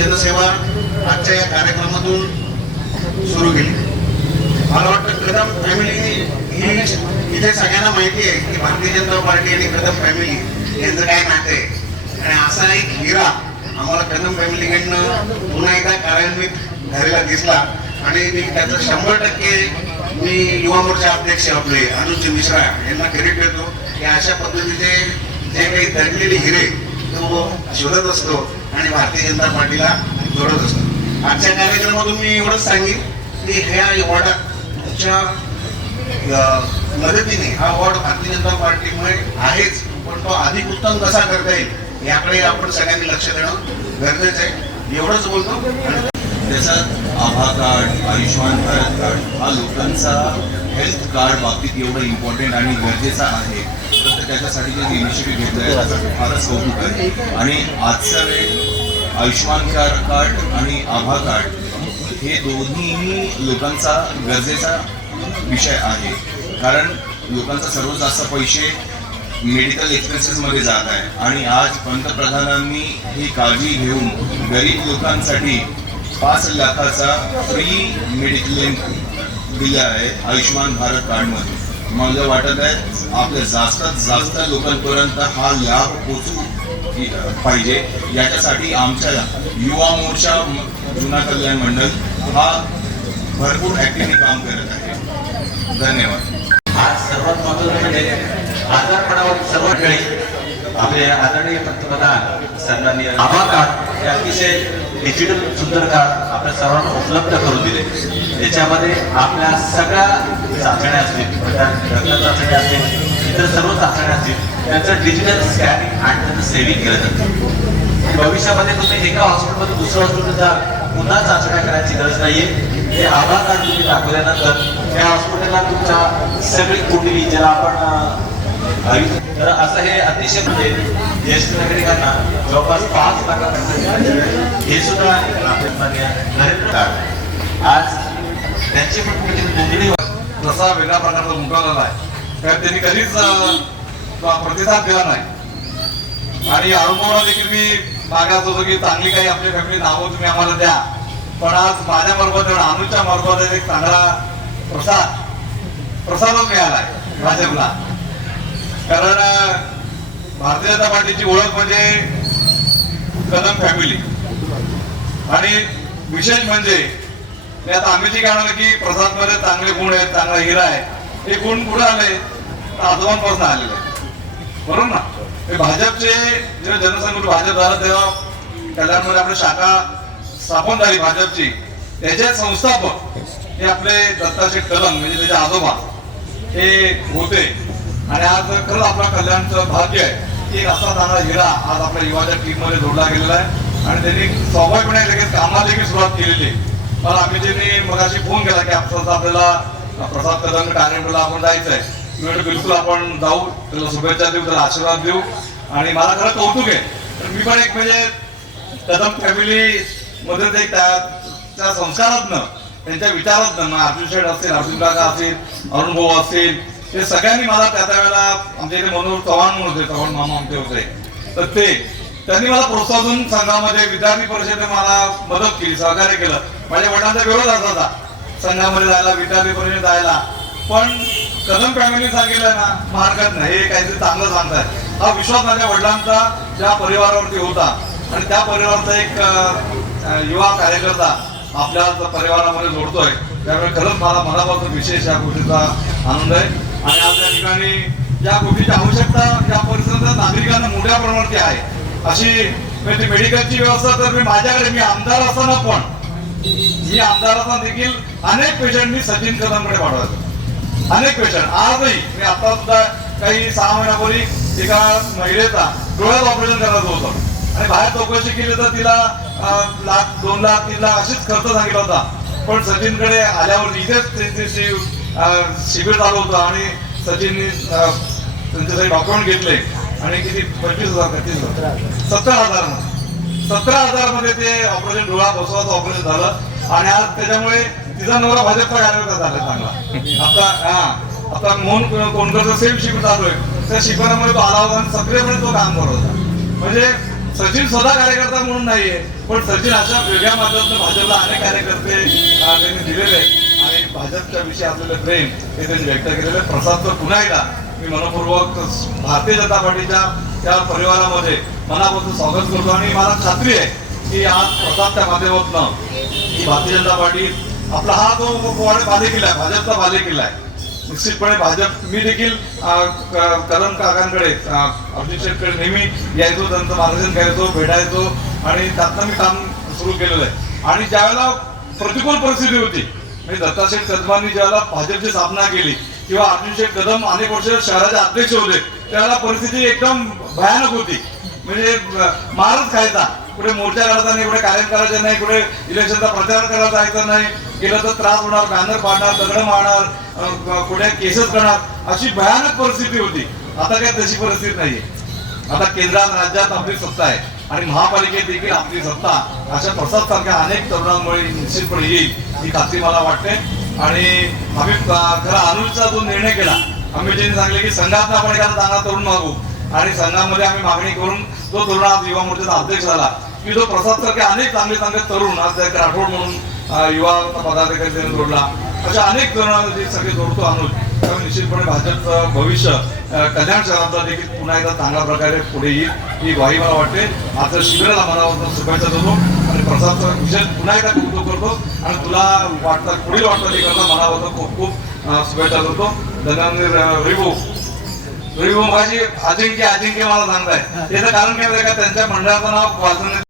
जनसेवा आजच्या या कार्यक्रमातून सुरू केली. मला वाटतं कदम फॅमिली ही इथे सगळ्यांना माहिती आहे की भारतीय जनता पार्टी आणि कदम फॅमिली यांचं काय नाते आहे. आणि असा एक हिरा आम्हाला कदम फॅमिलीकडनं पुन्हा एकदा कार्यान्वित झालेला दिसला. आणि मी त्याचं शंभर टक्के मी युवा मोर्चा अध्यक्ष आपले अनुज मिश्रा यांना क्रेडिट देतो. की अशा पद्धतीचे जे काही दडलेले हिरे तो शोधत असतो. आणि भारतीय जनता पार्टीला जोडत असतो आजच्या कार्यक्रमातून मी एवढंच सांगेन की ह्या वॉर्डाच्या मदतीने हा वॉर्ड भारतीय जनता पार्टीमुळे आहेच पण तो अधिक उत्तम कसा करता येईल याकडे आपण सगळ्यांनी लक्ष देणं गरजेचं आहे. एवढंच बोलतो. त्याचा आभा कार्ड आयुष्यमान भारत कार्ड हा लोकांचा हेल्थ कार्ड बाबतीत एवढं इम्पॉर्टंट आणि गरजेचा आहे. तर त्याच्यासाठी जे इनिशिएटिव्ह घेतलं आहे त्याचं फारच कौतुक आहे. आणि आजचा वेळ आयुष्यमान कार्ड आणि आभा कार्ड हे दोन्हीही लोकांचा गरजेचा विषय आहे. कारण लोकांचा सर्वात जास्त पैसे मेडिकल एक्सपेन्सेसमध्ये जात आहे. आणि आज पंतप्रधानांनी ही काळजी घेऊन गरीब लोकांसाठी पाच लाखाचा फ्री मेडिक्लेम दिला आहे आयुष्यमान भारत कार्डमध्ये. मला वाटत आहे आपल्या जास्तात जास्त लोकांपर्यंत हा लाभ पोचू पाहिजे. याच्यासाठी आमच्या युवा मोर्चा जुना कल्याण मंडळ हा भरपूर ऍक्टिव्हली काम करत आहे. धन्यवाद. आज सर्वात महत्वाचं म्हणजे आजारपणावर सर्वात वेळी आपले आदरणीय पंतप्रधान सन्माननीय आभार हे अतिशय डिजिटल सुंदर कार्ड आपल्या सर्वांना उपलब्ध करून दिले. त्याच्यामध्ये आपल्या सगळ्या चाचण्या असतील रक्त चाचण्या असतील इतर सर्व चाचण्या असतील त्यांचं डिजिटल स्कॅनिंग आणि त्यांचं सेव्हिंग केलं जातं. भविष्यामध्ये तुम्ही एका हॉस्पिटलमध्ये दुसऱ्या हॉस्पिटलचा पुन्हा चाचण्या करायची गरज नाहीये. हे आधार कार्ड तुम्ही दाखवल्यानंतर त्या हॉस्पिटलला तुमच्या सगळी कुठली ज्याला आपण तर असं हे अतिशय म्हणजे ज्येष्ठ नागरिकांना जवळपास पाच लाखापर्यंत हे सुद्धा माननीय नरेंद्र आज त्यांची पण कुठेतरी नोंदणी तसा वेगळ्या प्रकारचा उमटवलेला आहे. कारण त्यांनी कधीच प्रतिसाद दिला नाही. आणि अनुभवाला देखील मी मागास होतो की चांगली काही आपली फॅमिली नावं तुम्ही आम्हाला द्या. पण आज माझ्या मार्फत अनुच्या मार्फत एक चांगला प्रसाद प्रसादच मिळालाय भाजपला. कारण भारतीय जनता पार्टीची ओळख म्हणजे कदम फॅमिली आणि विशेष म्हणजे ते आता आम्ही जे काय की प्रसादमध्ये चांगले गुण आहेत चांगला हिरा आहे हे गुण कुठे आले? तर आजोबांपासून आलेले आहेत. बरोबर ना? हे भाजपचे जेव्हा जनसंघ भाजप झालं तेव्हा कल्याणमध्ये आपली शाखा स्थापन झाली भाजपची. त्याचे संस्थापक हे आपले दत्ताशे कलम म्हणजे त्याचे आजोबा हे होते. आणि आज खरंच आपल्या कल्याणचं भाग्य आहे की असा चांगला हिरा आज आपल्या युवाच्या टीममध्ये जोडला गेलेला आहे. आणि त्यांनी स्वाभाविकपणे लगेच कामाला देखील सुरुवात केलेली आहे. मला आम्ही त्यांनी मगाशी फोन केला की आपल्याला आपल्याला प्रसाद कदम कार्यक्रमाला आपण जायचं आहे बिलकुल आपण जाऊ. त्याला शुभेच्छा देऊ त्याला आशीर्वाद देऊ. आणि मला खरं कौतुक आहे. तर मी पण एक म्हणजे कदम फॅमिली मध्ये ते त्या त्या संस्कारातनं त्यांच्या विचारातनं मग अर्जुन शेठ असतील अर्जुन काका असतील अरुण भाऊ असतील ते सगळ्यांनी मला त्या त्यावेळेला म्हणजे आमच्या इथे मनोहर चव्हाण म्हणून होते चव्हाण मामा आमचे होते. तर ते त्यांनी मला प्रोत्साहन संघामध्ये विद्यार्थी परिषदेने मला मदत केली सहकार्य केलं. माझ्या वडिलांचा विरोध असायचा संघामध्ये जायला विद्यार्थी परिषदेत जायला. पण कदम फॅमिली सांगितलं ना मग नाही हे काहीतरी चांगलं सांगताय हा विश्वास माझ्या वडिलांचा ज्या परिवारावरती होता. आणि त्या परिवाराचा एक युवा कार्यकर्ता आपल्या परिवारामध्ये जोडतोय. त्यामुळे खरंच मला मनापासून विशेष या गोष्टीचा आनंद आहे. आणि आज या ठिकाणी या गोष्टीची आवश्यकता या परिसरातल्या नागरिकांना मोठ्या प्रमाणात आहे अशी म्हणजे मेडिकलची व्यवस्था तर मी माझ्याकडे मी आमदार असताना पण मी आमदार असताना देखील अनेक पेशंट मी सचिन कदमकडे पाठवायचो अनेक पेशंट आजही मी आता सुद्धा काही सहा महिन्यापूर्वी एका महिलेचा डोळ्यात ऑपरेशन करायचं होतं. आणि बाहेर चौकशी केली तर तिला लाख दोन लाख तीन लाख असेच खर्च सांगितला होता. पण सचिनकडे आल्यावर इथेच त्यांची शिबिर चालू होतं आणि सचिननी त्यांच्यासाठी डॉक्युमेंट घेतले आणि किती? पंचवीस हजार का हजार. सत्तर हजार सतरा हजारमध्ये ते ऑपरेशन डोळा बसवाचं ऑपरेशन झालं. आणि आज त्याच्यामुळे तिचा नवरा भाजपचा कार्यकर्ता झाला चांगला. आता हा. आता मोहन कोणकरचं सेम शिबिर चालू आहे. त्या शिकवण्यामुळे तो आला होता आणि सक्रियपणे तो काम करत होता. म्हणजे सचिन स्वतः कार्यकर्ता म्हणून नाहीये पण सचिन अशा वेगळ्या माध्यमातून भाजपला अनेक कार्यकर्ते त्यांनी दिलेले आहेत. भाजपच्या विषयी असलेलं प्रेम हे त्यांनी व्यक्त केलेलं आहे. प्रसादचं पुन्हा एकदा मी मनपूर्वक भारतीय जनता पार्टीच्या त्या परिवारामध्ये मनापासून स्वागत करतो. आणि मला खात्री आहे की आज प्रसादच्या माध्यमातून ही भारतीय जनता पार्टी आपला हा जो वाडे बालेकिल्ला आहे भाजपचा बालेकिल्ला आहे. निश्चितपणे भाजप मी देखील कलम काकांकडे अं, अर्जुन नेहमी यायचो त्यांचं मार्गदर्शन करायचो भेटायचो. आणि त्यातनं मी काम सुरू केलेलं आहे. आणि ज्यावेळेला प्रतिकूल परिस्थिती होती म्हणजे दत्ताशेठ कदमांनी ज्याला भाजपची स्थापना केली. किंवा अर्जुनशेठ कदम अनेक वर्ष शहराचे अध्यक्ष होते. त्यावेळेला परिस्थिती एकदम भयानक होती. म्हणजे मारच खायचा. कुठे मोर्चा करायचा नाही कुठे कार्यक्रम करायचा नाही कुठे इलेक्शनचा प्रचार करायला जायचा नाही. गेलं तर त्रास होणार बॅनर पाडणार दगड मारणार कुठे केसेस करणार. अशी भयानक परिस्थिती होती. आता काय तशी परिस्थिती नाही आता केंद्रात राज्यात आपली सत्ता आहे. आणि महापालिकेत देखील आपली सत्ता अशा प्रसाद सारख्या अनेक तरुणांमुळे निश्चितपणे येईल ही खात्री मला वाटते. आणि आम्ही खरा अनुजचा जो निर्णय केला आम्ही सांगले की संघात आपण एखादा चांगला तरुण मागू. आणि संघामध्ये आम्ही मागणी करून तो तरुण आज युवा मोर्चाचा अध्यक्ष झाला. की जो प्रसाद सारखे अनेक चांगले चांगले तरुण आज एक राठोड म्हणून युवा पदाधिकारी जोडला. अशा अनेक तरुणांना सगळे जोडतो अनुज त्यामुळे निश्चितपणे भाजपचं भविष्य कल्याण शहरातला देखील पुन्हा एकदा चांगल्या प्रकारे पुढे येईल ही ग्वाही मला वाटते. आता शिबिराला मनापासून शुभेच्छा देतो आणि प्रसादचं विशेष पुन्हा एकदा कौतुक करतो. आणि तुला वाटतं पुढील वाटतं करता मनापासून खूप खूप शुभेच्छा देतो. धन्यवाद रिभू रवी माझी अजिंक्य अजिंक्य मला सांगताय. त्याचं कारण काय का? त्यांच्या मंडळाचं नाव वाचवण्यात